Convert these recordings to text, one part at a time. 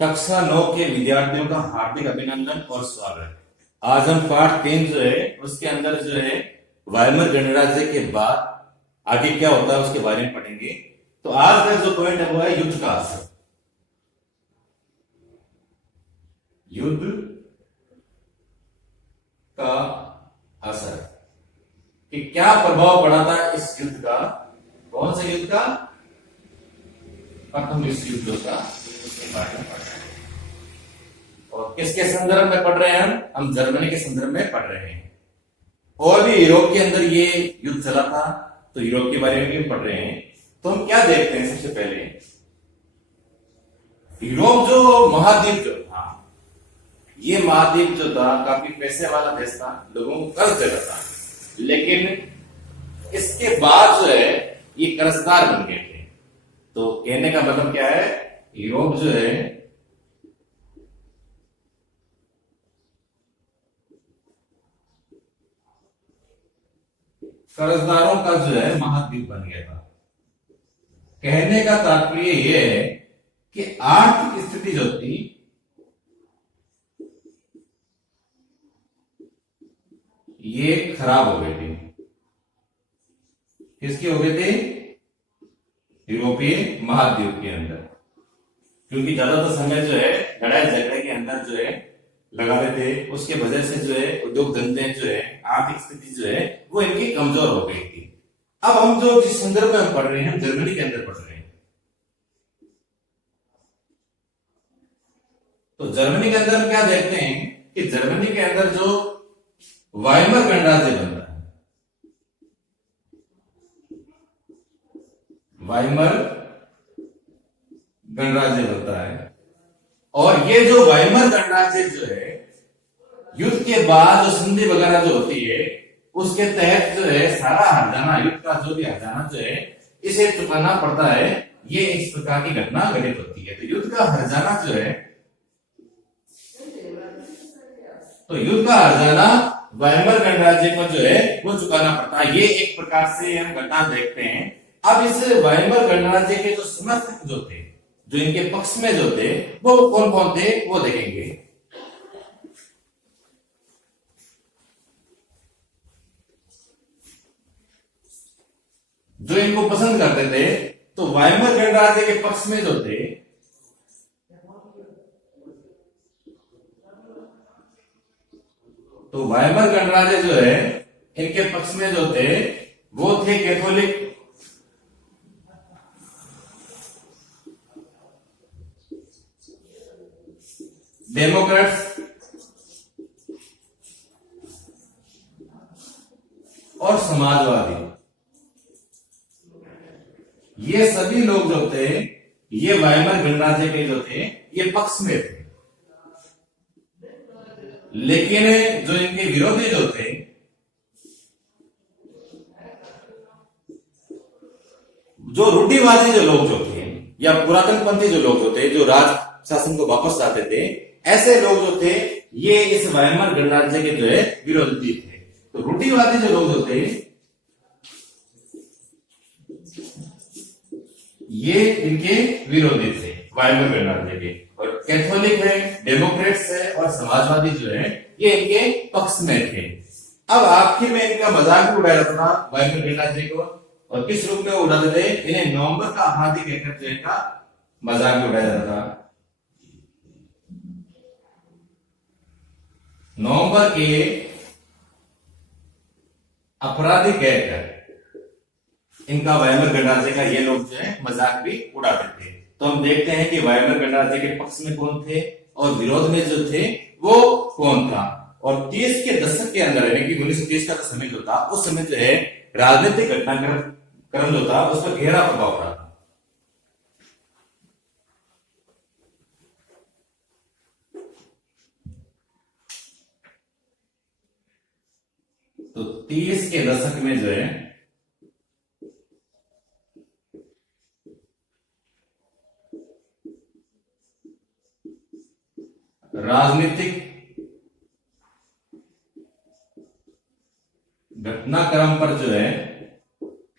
कक्षा 9 के विद्यार्थियों का हार्दिक अभिनंदन और स्वागत। आज हम पाठ 3 जो है उसके अंदर जो है वाइमर गणराज्य के बाद आगे क्या होता है उसके बारे में पढ़ेंगे। तो आज का जो पॉइंट है वो है युद्ध का असर। युद्ध का असर कि क्या प्रभाव पड़ा था इस युद्ध का, कौन सा युद्ध का, प्रथम विश्व युद्ध का, उसके बारे में पढ़ रहे हैं। और किसके संदर्भ में पढ़ रहे हैं? हम जर्मनी के संदर्भ में पढ़ रहे हैं। और भी यूरोप के अंदर ये युद्ध चला था, तो यूरोप के बारे में भी पढ़ रहे हैं। तो हम क्या देखते हैं? सबसे पहले यूरोप जो महाद्वीप जो था, ये महाद्वीप जो था काफी पैसे वाला देश था, लोगों को कर्ज देता था, लेकिन इसके बाद जो है ये कर्जदार बन गए थे। तो कहने का मतलब क्या है? यूरोप जो है कर्जदारों का जो है महाद्वीप बन गया था। कहने का तात्पर्य यह है कि आर्थिक स्थिति जो थी ये खराब हो गई थी। किसकी हो गई थी? यूरोपीय महाद्वीप के अंदर, क्योंकि ज्यादातर समय जो है लड़ाई झगड़े के अंदर जो है लगा रहे थे। उसके वजह से जो है उद्योग धंधे जो है, आर्थिक स्थिति जो है वो इनकी कमजोर हो गई थी। अब हम जो जिस संदर्भ में हम पढ़ रहे हैं, हम जर्मनी के अंदर पढ़ रहे हैं। तो जर्मनी के अंदर हम क्या देखते हैं कि जर्मनी के अंदर जो वाइमर गणराज्य बन रहा है, वाइमर गणराज्य बनता है। और ये जो वाइमर गणराज्य जो है युद्ध के बाद जो संधि वगैरह जो होती है उसके तहत जो है सारा हर्जाना, युद्ध का जो भी हर्जाना जो है इसे चुकाना पड़ता है। ये इस प्रकार की घटना घटित होती है। तो युद्ध का हर्जाना जो है, तो युद्ध का हर्जाना वाइमर गणराज्य को जो है वो चुकाना पड़ता है। ये एक प्रकार से हम घटना देखते हैं। अब इस वाइमर गणराज्य के जो समर्थक जो थे, जो इनके पक्ष में जो थे, वो कौन कौन थे वो देखेंगे। जो इनको पसंद करते थे, तो वाइमर गणराज्य के पक्ष में जो थे, तो वाइमर गणराज्य जो है इनके पक्ष में जो थे वो थे कैथोलिक, डेमोक्रेट्स और समाजवादी। ये सभी लोग जो थे, ये वाइमर गणराज्य के जो थे ये पक्ष में थे। लेकिन जो इनके विरोधी जो थे, जो रूढ़िवादी जो लोग जो थे या पुरातनपंथी जो लोग जो थे, जो राज शासन को वापस चाहते थे, ऐसे लोग जो थे ये इस वाइमर गणराज्य के जो है विरोधी थे। तो रूढ़िवादी जो लोग जो थे ये इनके विरोधी थे वाइमर गणराज्य के। और कैथोलिक है, डेमोक्रेट्स है और समाजवादी जो है ये इनके पक्ष में थे। अब आखिर में इनका मजाक भी उड़ाया था वाइमर गणराज्य को। और किस रूप में उड़ाते थे? इन्हें नवंबर का हाथी कहकर जो इनका मजाक भी उड़ाया जाता था। नवंबर के अपराधी कहकर इनका वाइमर गणराज्य का ये लोग जो है मजाक भी उड़ाते थे। तो हम देखते हैं कि वाइमर गणराज्य के पक्ष में कौन थे और विरोध में जो थे वो कौन था। और 30 के दशक के अंदर, यानी कि 1930 का समय जो था, उस समय जो है राजनीतिक घटनाक्रम जो था उस पर गहरा प्रभाव पड़ा था। तो 30 के दशक में जो है राजनीतिक घटनाक्रम पर जो है,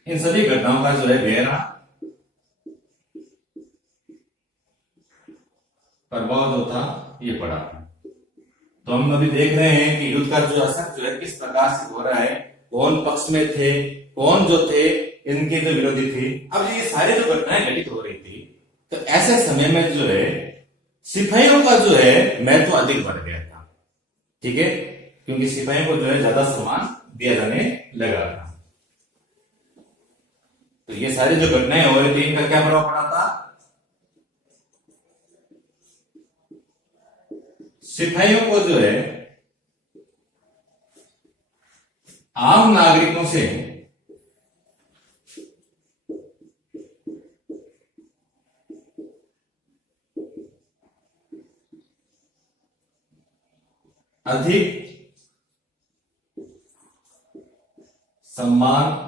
इन सभी घटनाओं का जो है गहरा प्रभाव जो था ये पड़ा। तो हम अभी देख रहे हैं कि युद्ध का जो असर जो है किस प्रकार से हो रहा है, कौन पक्ष में थे, कौन जो थे इनके जो विरोधी थे। अब ये सारे जो घटनाएं घटित हो रही थी, तो ऐसे समय में जो है सिपाहियों का जो है महत्व अधिक बढ़ गया था। ठीक है, क्योंकि सिपाहियों को जो है ज्यादा सम्मान दिया जाने लगा था। तो ये सारी जो घटनाएं हो रही थी इनका क्या प्रभाव पड़ा था? सिपाहियों को जो है आम नागरिकों से अधिक सम्मान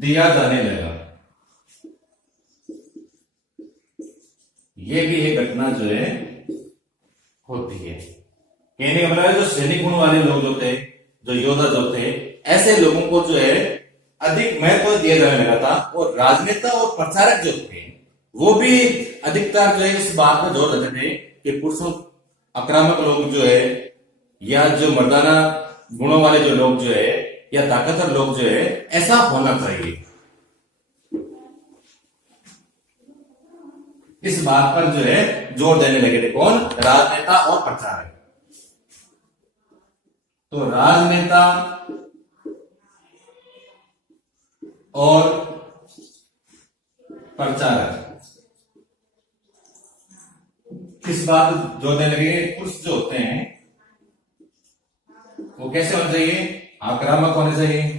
दिया जाने लगा। ये भी एक घटना जो है होती है। कहने का मतलब है जो सैनिक गुण वाले लोग जो थे, जो योद्धा जो थे, ऐसे लोगों को जो है अधिक महत्व दिया जाने लगा था। और राजनेता और प्रचारक जो थे वो भी अधिकतर जो है इस बात पर जोर देते थे कि पुरुषों आक्रामक लोग जो है या जो मर्दाना गुणों वाले जो लोग जो है या ताकतवर लोग जो है ऐसा होना चाहिए। इस बात पर जो है जोर देने लगे थे कौन? राजनेता और प्रचारक। तो राजनेता और प्रचारक किस बात जोर देने लगे? पुरुष जो होते हैं वो कैसे होने चाहिए? आक्रामक होने चाहिए।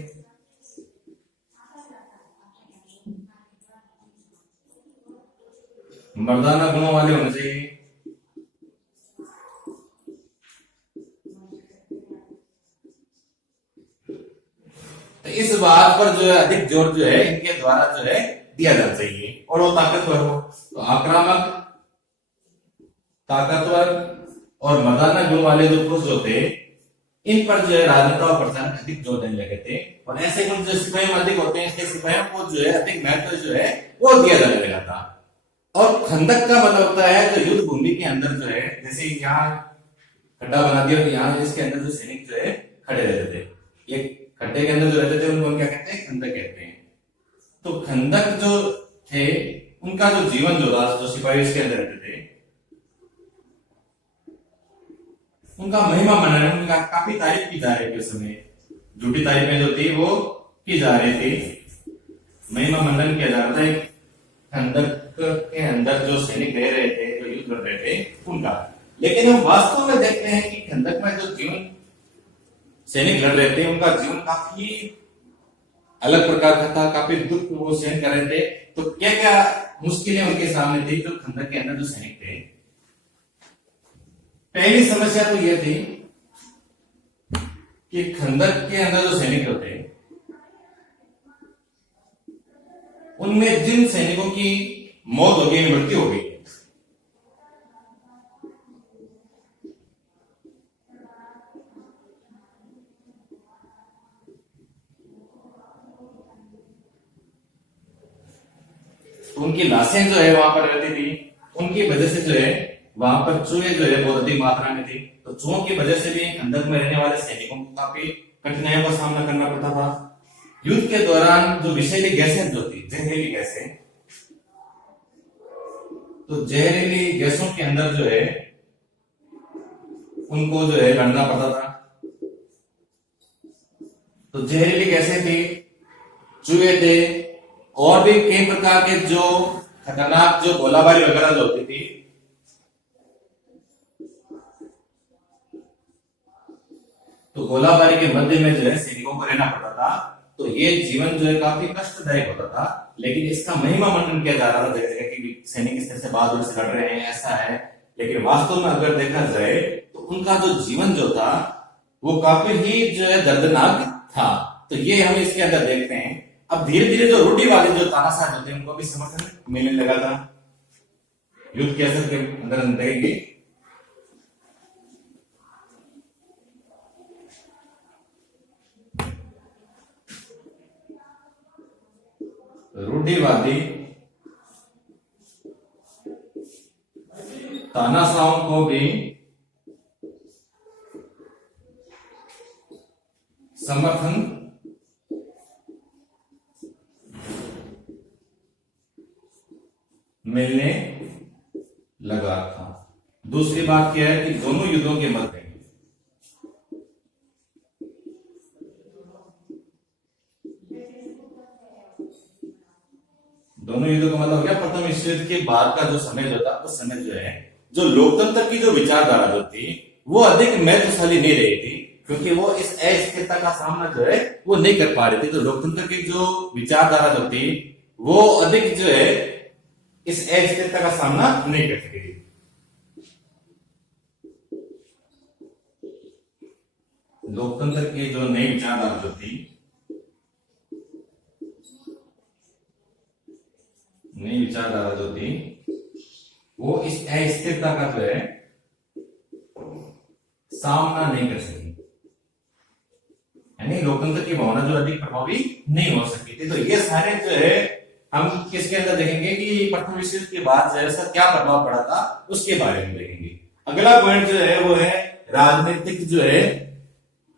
मर्दाना गुणों वाले होने चाहिए। तो इस बात पर जो है अधिक जोर जो है इनके द्वारा जो है दिया जाना चाहिए। और वो ताकतवर हो, तो आक्रामक, ताकतवर और मर्दाना गुण वाले जो पुरुष जो थे इन पर जो है राजनेता और प्रचारक अधिक जोर देने लगे थे। और ऐसे गुण जो सिपाहियों में अधिक होते हैं, इसके सिपाहियों को जो है अधिक महत्व जो है वो दिया जाने लगा था। और खंदक का मतलब होता है जो युद्ध भूमि के अंदर जो है, जैसे यहाँ खड्डा बना दिया, तो यहाँ इसके अंदर जो सैनिक जो है खड़े रहते थे, ये खड्डे के अंदर जो रहते थे उनको हम क्या कहते हैं? खंदक कहते हैं। तो खंदक जो थे उनका जो जीवन जो था, जो सिपाही इसके अंदर रहते थे, उनका महिमा मनाने, उनका काफी तारीफ की जा रही थी उस समय। झूठी तारीफें जो थी वो की जा रही थी, महिमा मंडन किया जा रहा था खंदक के अंदर जो सैनिक रह रहे थे, जो युद्ध कर रहे थे उनका। लेकिन हम वास्तव में देखते हैं कि खंदक में जो जीवन सैनिक लड़ रहे थे उनका जीवन काफी अलग प्रकार का था, काफी दुख वो सहन कर रहे थे। तो क्या क्या मुश्किलें उनके सामने थी जो खंदक के अंदर जो सैनिक थे? पहली समस्या तो यह थी कि खंदक के अंदर जो सैनिक होते उनमें जिन सैनिकों की मौत हो गई, मृत्यु हो गई, तो उनकी लाशें जो है वहां पर रहती थी। उनकी वजह से जो है वहां पर चूहे जो है बहुत अधिक मात्रा में थे। तो चूहों की वजह से भी खंदक में रहने वाले सैनिकों को काफी कठिनाइयों का सामना करना पड़ता था। युद्ध के दौरान जो विषैली गैसें जो थी, जहरीली गैसें, तो जहरीली गैसों के अंदर जो है उनको जो है लड़ना पड़ता था। तो जहरीली गैसें थी, चूहे थे, और भी कई प्रकार के जो खतरनाक जो गोलाबारी वगैरह जो होती थी, तो गोलाबारी के मध्य में जो है सैनिकों को रहना पड़ता था। तो ये जीवन जो है काफी कष्टदायक होता था। लेकिन इसका महिमा मंडन किया जा रहा था जगह जगह कि सैनिक इस तरह से बहादुर से लड़ रहे हैं, ऐसा है। लेकिन वास्तव में अगर देखा जाए तो उनका जो जीवन जो था वो काफी ही जो है दर्दनाक था। तो ये हम इसके अंदर देखते हैं। अब धीरे धीरे जो रूढ़ी वाले जो तानाशाह जो थे उनको भी समर्थन मिलने लगा था युद्ध के असर के अंदर देखेंगे। रूढ़िवादी तानाशाहों को भी समर्थन मिलने लगा था। दूसरी बात क्या है कि दोनों युद्धों के मध्य दोनों युद्धों का मतलब क्या, प्रथम विश्व युद्ध के बाद का जो समय जो था उस समय जो है जो लोकतंत्र की जो विचारधारा जो थी वो अधिक महत्वशाली नहीं रही थी, क्योंकि वो इस अस्थिरता का सामना जो है वो नहीं कर पा रही थी। तो लोकतंत्र की जो विचारधारा जो थी वो अधिक जो है इस अस्थिरता का सामना नहीं कर सकी। लोकतंत्र की जो नई विचारधारा जो थी, नई विचारधारा जो थी वो इस अस्थिरता का जो है सामना नहीं कर सकी, यानी लोकतंत्र की भावना जो अधिक प्रभावी नहीं हो सकी थी। तो ये सारे जो है हम किसके अंदर देखेंगे कि प्रथम विश्व युद्ध के बाद जो है ऐसा क्या प्रभाव पड़ा था उसके बारे में देखेंगे। अगला पॉइंट जो है वो है राजनीतिक जो है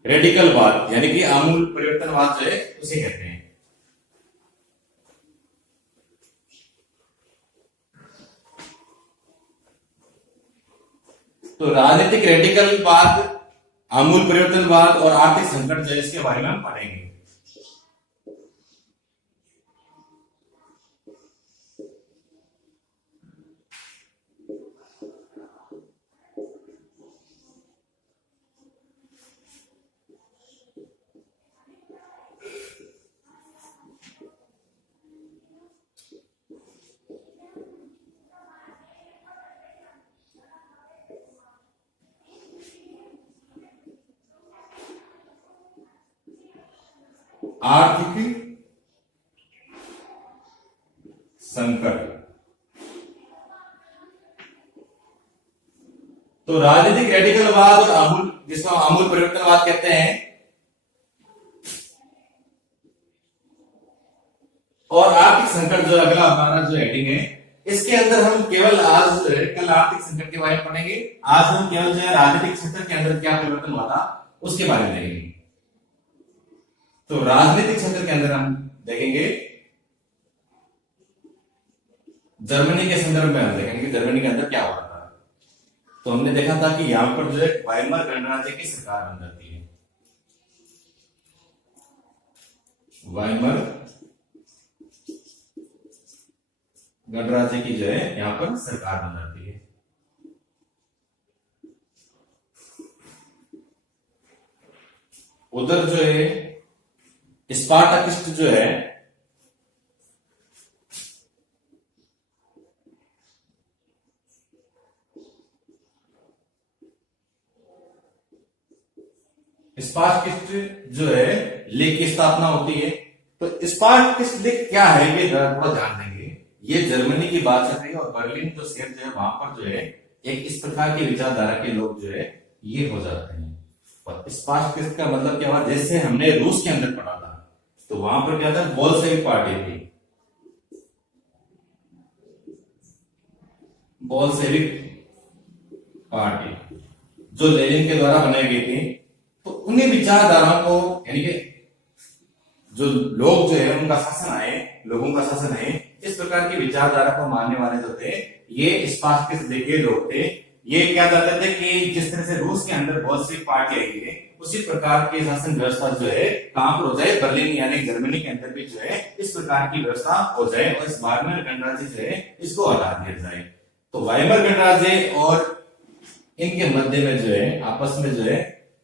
रेडिकलवाद, यानी कि आमूल परिवर्तनवाद जो है उसे कहते हैं। तो राजनीतिक रेडिकलवाद, आमूल परिवर्तनवाद और आर्थिक संकट जो है इसके बारे में हम पढ़ेंगे। आर्थिक संकट, तो राजनीतिक रेडिकलवाद और आमूल, जिसको आमूल परिवर्तनवाद कहते हैं, और आर्थिक संकट जो अगला हमारा जो हेडिंग है, इसके अंदर हम केवल आज कल आर्थिक संकट के बारे में पढ़ेंगे। आज हम केवल जो है राजनीतिक क्षेत्र के अंदर क्या परिवर्तन हुआ था उसके बारे में देखेंगे। तो राजनीतिक क्षेत्र के अंदर हम देखेंगे, जर्मनी के संदर्भ में हम देखेंगे जर्मनी के अंदर क्या हो रहा था। तो हमने देखा था कि यहां पर जो है वाइमर गणराज्य की सरकार बन जाती है, वाइमर गणराज्य की जो है यहां पर सरकार बन जाती है। उधर जो है स्पार्टाकिस्ट जो है स्पार्टाकिस्ट जो है लीग की स्थापना होती है। तो स्पार्टाकिस्ट लीग क्या है ये थोड़ा ध्यान देंगे। ये जर्मनी की बात चल रही है और बर्लिन जो शहर जो है वहां पर जो है एक इस प्रकार की विचारधारा के लोग जो है ये हो जाते हैं। और स्पार्टाकिस्ट का मतलब क्या हुआ, जैसे हमने रूस के अंदर पढ़ा था तो वहां पर क्या था, बोल्शेविक पार्टी थी, बोल्शेविक पार्टी जो लेनिन के द्वारा बनाई गई थी। तो उन्हीं विचारधाराओं को, यानी कि जो लोग जो है उनका शासन आए, लोगों का शासन है, इस प्रकार की विचारधारा को मानने वाले जो थे ये स्पार्टाकिस्ट लीग के लोग थे। ये क्या करते थे कि जिस तरह से रूस के अंदर बोल्शेविक पार्टी आई है उसी प्रकार की शासन व्यवस्था जो है कहां पर हो जाए, बर्लिन यानी जर्मनी के अंदर भी जो है इस प्रकार की व्यवस्था हो जाए और इस वाइमर गणराज्य जो है इसको हटा दिया जाए। तो वाइमर गणराज्य और इनके मध्य में जो है आपस में जो है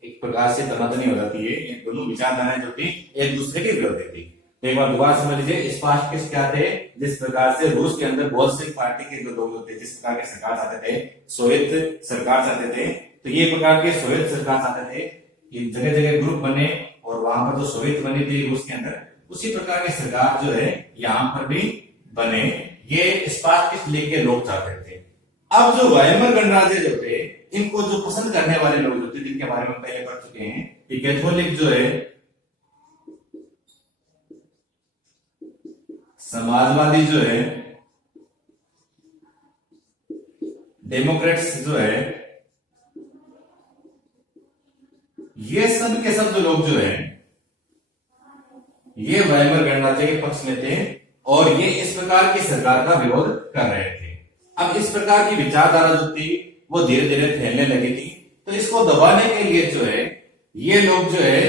एक प्रकार से तनातनी हो जाती है। ये दोनों विचारधाराएं जो थी एक दूसरे के विरोधी थी। तो एक बार दोबारा समझ लीजिए, स्पार्टाकिस्ट क्या थे, जिस प्रकार से रूस के अंदर बोल्शेविक पार्टी के जो लोग थे, जिस प्रकार की सरकार चाहते थे, सोवियत सरकार चाहते थे, तो ये प्रकार के सोवियत सरकार चाहते थे कि जगह जगह ग्रुप बने और वहां पर जो सोवियत बनी थी रूस के अंदर, उसी प्रकार की सरकार जो है यहाँ पर भी बने, ये स्पार्टाकिस्ट लीग के लोग चाहते थे। अब जो वाइमर गणराज्य जो थे इनको जो पसंद करने वाले लोग जो थे, जिनके बारे में पहले पढ़ चुके हैं कि कैथोलिक जो है, समाजवादी जो है, डेमोक्रेट्स जो है, ये सब के सब जो लोग जो है ये वाइमर गणराज्य के पक्ष में थे और ये इस प्रकार की सरकार का विरोध कर रहे थे। अब इस प्रकार की विचारधारा जो थी वो धीरे धीरे फैलने लगी थी, तो इसको दबाने के लिए जो है ये लोग जो है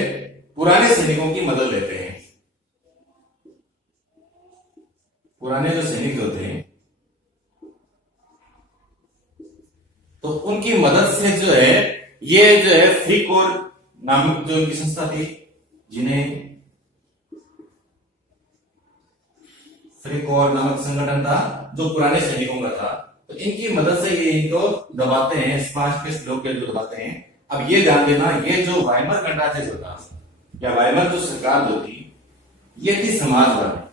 पुराने सैनिकों की मदद लेते हैं। पुराने जो सैनिक जो थे तो उनकी मदद से जो है ये जो है फ्री कोर नामक जो उनकी संस्था थी, जिन्हें फ्री कोर नामक संगठन था जो पुराने सैनिकों का था, तो इनकी मदद से ये इनको दबाते हैं, स्पार्टकिस्ट लोग के जो दबाते हैं। अब ये ध्यान देना, ये जो वाइमर गणराज्य जो था या वाइमर जो सरकार जो थी ये थी समाजवादी।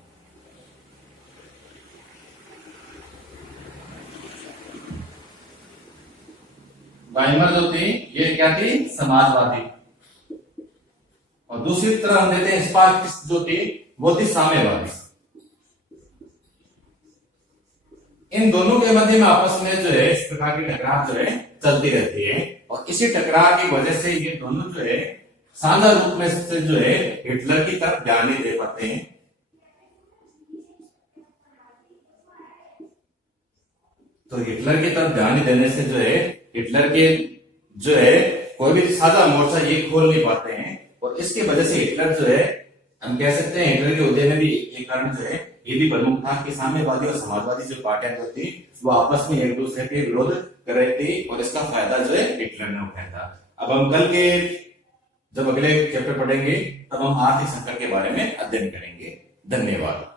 वाइमर जो थी ये क्या थी, समाजवादी। और दूसरी तरफ हम देते हैं स्पार्टकिस्ट जो थी वो थी साम्यवादी। इन दोनों के मध्य में आपस में जो है इस प्रकार की टकराव जो है चलती रहती है और इसी टकराव की वजह से ये दोनों जो है साझा रूप में से जो है हिटलर की तरफ ध्यान नहीं दे पाते हैं। तो हिटलर की तरफ ध्यान नहीं देने से जो है हिटलर के जो है कोई भी साझा मोर्चा ये खोल नहीं पाते हैं और इसकी वजह से हिटलर जो है, हम कह सकते हैं हिटलर के उदय में भी एक कारण जो है ये भी प्रमुख था कि साम्यवादी और समाजवादी जो पार्टियां जो थी वो आपस में एक दूसरे के विरोध कर रही थी और इसका फायदा जो है हिटलर ने उठाया था। अब हम कल के जब अगले चैप्टर पढ़ेंगे तब हम आर्थिक संकट के बारे में अध्ययन करेंगे। धन्यवाद।